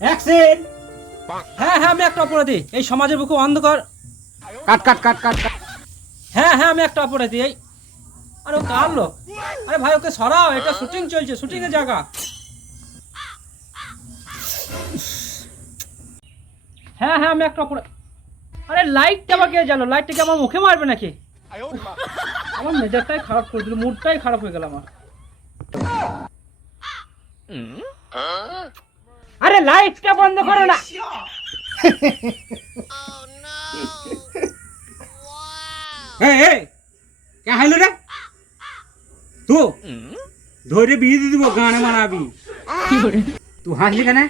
Action. হ্যাঁ হ্যাঁ আমি একটা অপরাধী, এই সমাজের বুকে অন্ধকার। কাট কাট কাট কাট কাট। হ্যাঁ হ্যাঁ আমি একটা অপরাধী। এই আরে ও কার লোক? আরে ভাই ওকে সরাও, এটা শুটিং চলছে, শুটিং এর জায়গা। হ্যাঁ হ্যাঁ আমি একটা অপরাধী। আরে লাইটটা আবার কে জ্বালো? লাইটটা কি আমার মুখে মারবে নাকি? আমার মেজাজটাই খারাপ করে দিল, মুডটাই খারাপ হয়ে গেল আমার। আরে লাইটটা বন্ধ করো না। এই কে হাইলো রে? তু ধরে বিয়ে দিয়ে দিব, গানে মানাবি। তুই হাসলি কেন?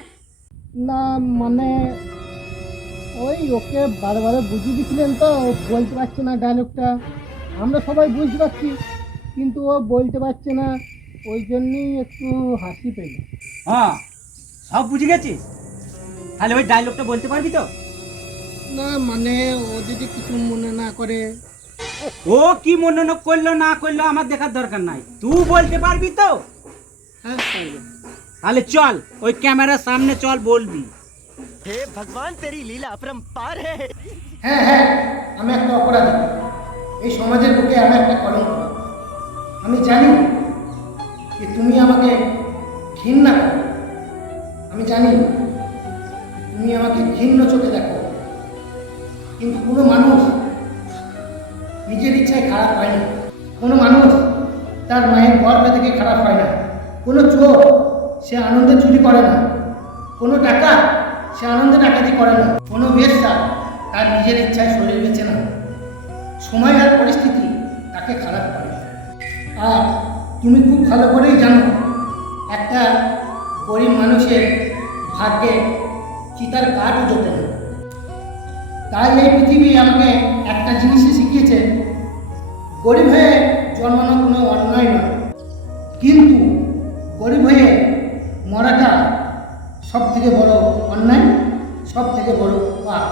না মানে ওই ওকে বারে বারে বুঝিয়ে দিচ্ছিলেন তো, ও বলতে পারছে না ডায়লগটা। আমরা সবাই বুঝতে পারছি কিন্তু ও বলতে পারছে না, ওই জন্যই একটু হাসি পেল। হ্যাঁ সব বুঝে গেছিস, তাহলে ওই ডায়লগটা বলতে পারবি তো? না মানে ও যদি কিছু মনে না করে। ও কি মনে করলো না করলো আমার দেখার দরকার নাই, তুই বলতে পারবি তো? হ্যাঁ পারবে। তাহলে চল ওই ক্যামেরার সামনে চল, বলবি। हे भगवान तेरी लीला अपरंपार है। হ্যাঁ হ্যাঁ আমি একটা অপরাধী, এই সমাজের বুকে আমি একটা কলঙ্ক। আমি জানি যে তুমি আমাকে ঘৃণা করো, আমি জানি তুমি আমাকে ঘৃণ্য চোখে দেখো, কিন্তু কোনো মানুষ নিজের ইচ্ছায় খারাপ হয় না, কোনো মানুষ তার মায়ের গর্ভ থেকে খারাপ হয় না, কোনো চোর সে আনন্দে চুরি করে না, কোনো টাকা সে আনন্দে ডাকাতি করে না, কোনো বেশ্যা তার নিজের ইচ্ছায় শরীর বেচে না। সময় আর পরিস্থিতি তাকে খারাপ করে। আর তুমি খুব ভালো করেই জানো একটা গরিব মানুষের ভাগ্যে চিতার কাঠও জোটে না। তাই এই পৃথিবী আমাকে একটা জিনিসই শিখিয়েছে, গরিব হয়ে জন্মানো কোনো অন্যায় নয়, কিন্তু গরিব হয়ে মরাটা সব থেকে বড় অন্যায়, সব থেকে বড় পাপ।